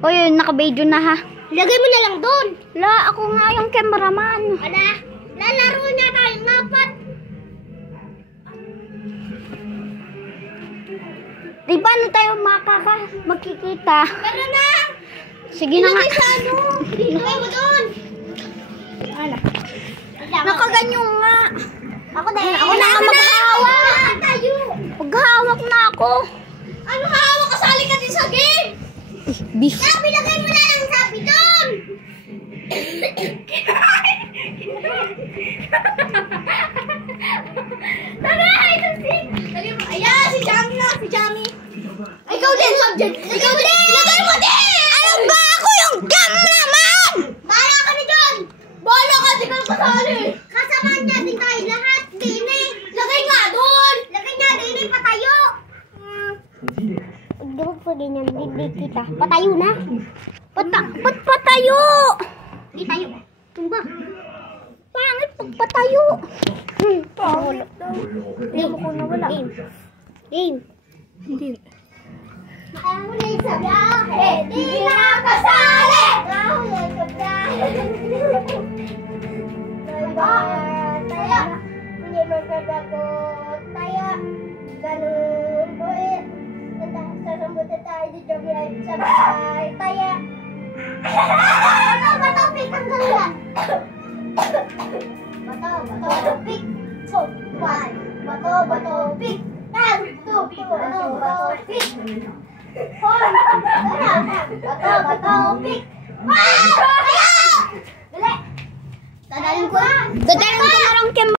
Uy, naka-video na ha. Lagay mo na lang doon. La, ako nga yung cameraman. Ala, lalaro niya tayong apat. Di ba na tayo magkikita? Pero na! Sige na nga. Sa ano? Lagay mo doon. Ala. Nakaganyo nga. Ako na. Ako na ang maghahawak. Tayo. Maghahawak na ako. Ano hawak? Kasali ka din sa game. Beef. Sabi, lagay mo na lang sabi doon. Tara, ito si. Lagay mo. Ayan, si Jamie na. Si Jamie. Ikaw din, subject. Ikaw din. Lagay mo din. Ano ba? Ako yung cameraman! Bahala ka na dyan. Bahala ka, di ka kasali. Kasamahan natin tayo lahat. Dini. Lagay nga doon. Lagay nga, Dini, patayo. Hindi mo pa ganyan, hindi kita. Patayo na. Ba't patayo? Hindi tayo. Tumba. Pangit pag patayo. Pangit daw. Game ko na wala. Game. Hindi. Nakahuli sa biyahe, di na kasali! Nakahuli sa biyahe. Taya, hindi magkadagot. Taya, ganun po eh. Sasambot na tayo di Joby sabay. Taya. Bato, pick ang galan. Bato, pick. So, one. Bato, pick. Bato, pick. Hoy! Bato, pick! Ah! Kaya! Dali! Dadalhin ko na lang